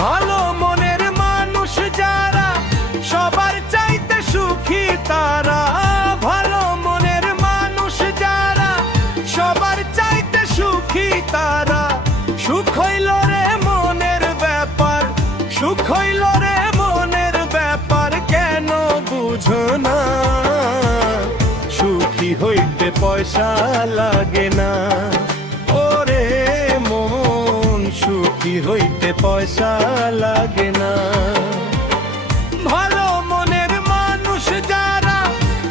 ভালো মনের মানুষ যারা সবার চাইতে সুখী তারা, ভালো মনের মানুষ যারা সবার চাইতে সুখী তারা। সুখ হইল রে মনের ব্যাপার, সুখ হইল রে মনের ব্যাপার, কেন বুঝো না? সুখী হইতে পয়সা লাগে না, ওরে মন সুখী হইতে পয়সা লাগে না। ভালো মনের মানুষ যারা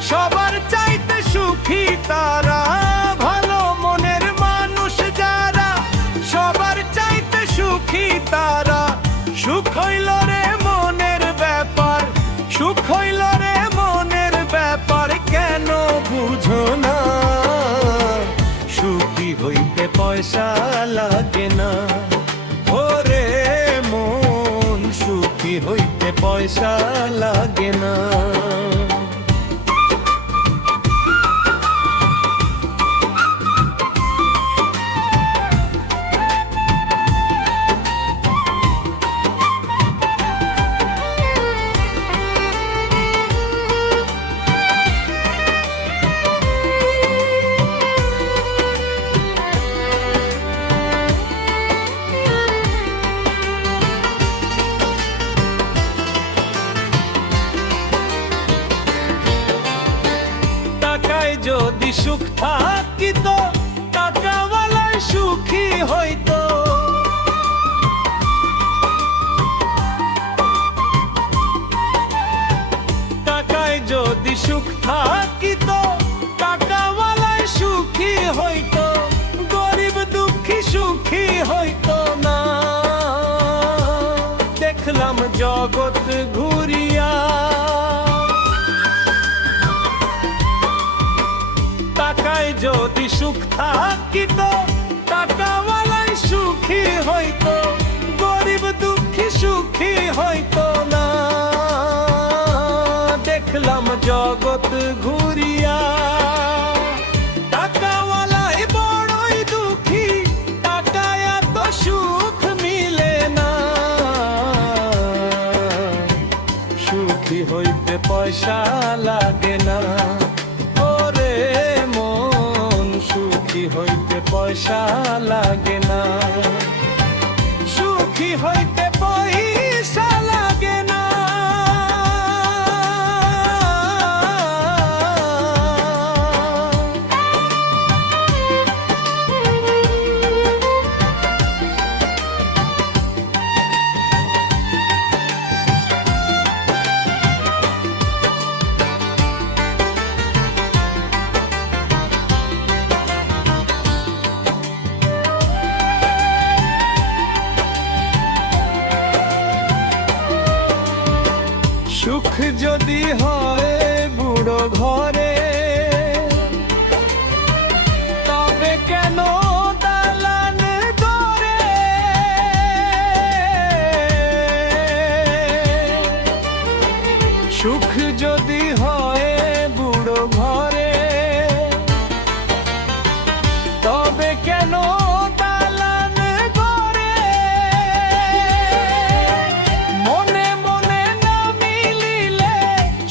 সবার চাইতে সুখী তারা, ভালো মনের মানুষ যারা সবার চাইতে সুখী তারা। সুখ হইল রে মনের ব্যাপার, সুখ হইল রে মনের ব্যাপার, কেন বুঝো না? সুখী হইতে পয়সা লাগে না, ওরে মন সুখী হইতে পয়সা লাগে না। যদি সুখ থাকিত টাকাওয়ালাই সুখী হইতো, টাকায় যদি সুখ থাকিত টাকাওয়ালাই সুখী হইতো, গরিব দুঃখী সুখী হইতো না। দেখলাম জগৎ ঘুরিয়া টাকায় যদি সুখ থাকিত টাকাওয়ালাই সুখী হইতো, গরিব দুঃখী সুখী হইতো না। দেখলাম জগৎ ঘুরিয়া টাকাওয়ালাই বড়ই দুঃখী, টাকায় এত সুখ মিলে না। সুখী হইতে পয়সা লাগে না, সুখী হইতে পয়সা লাগে না, সুখী হইতে পয়সা লাগে না। সুখ যদি হয় বুড়ো ঘরে, তবে কেন দালান করে? সুখ যদি হয় বুড়ো ঘরে, তবে কেন দালান করে? মনে মনে না মিলিলে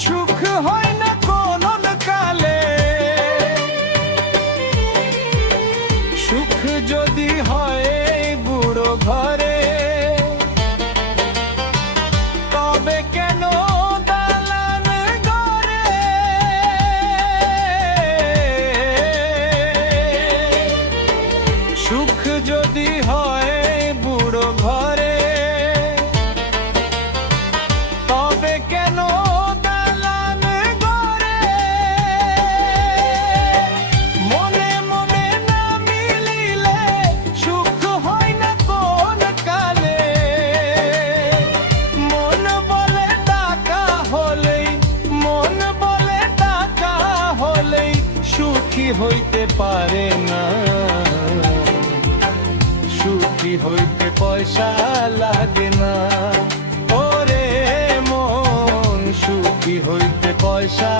সুখ হয় না কোন কালে। সুখ যদি হয় বুড়ো ঘরে, তবে কেন দালান করে? সুখ যদি হয় বুড়ো ঘরে, তবে কেন দালান করে? মনে মনে না মিলিলে সুখ হয় না কোন কালে। মন বলে টাকা হলেই, মন বলে টাকা হলেই সুখী হইতে পারে না। সুখী হইতে পয়সা লাগে না, ওরে মন সুখী হইতে পয়সা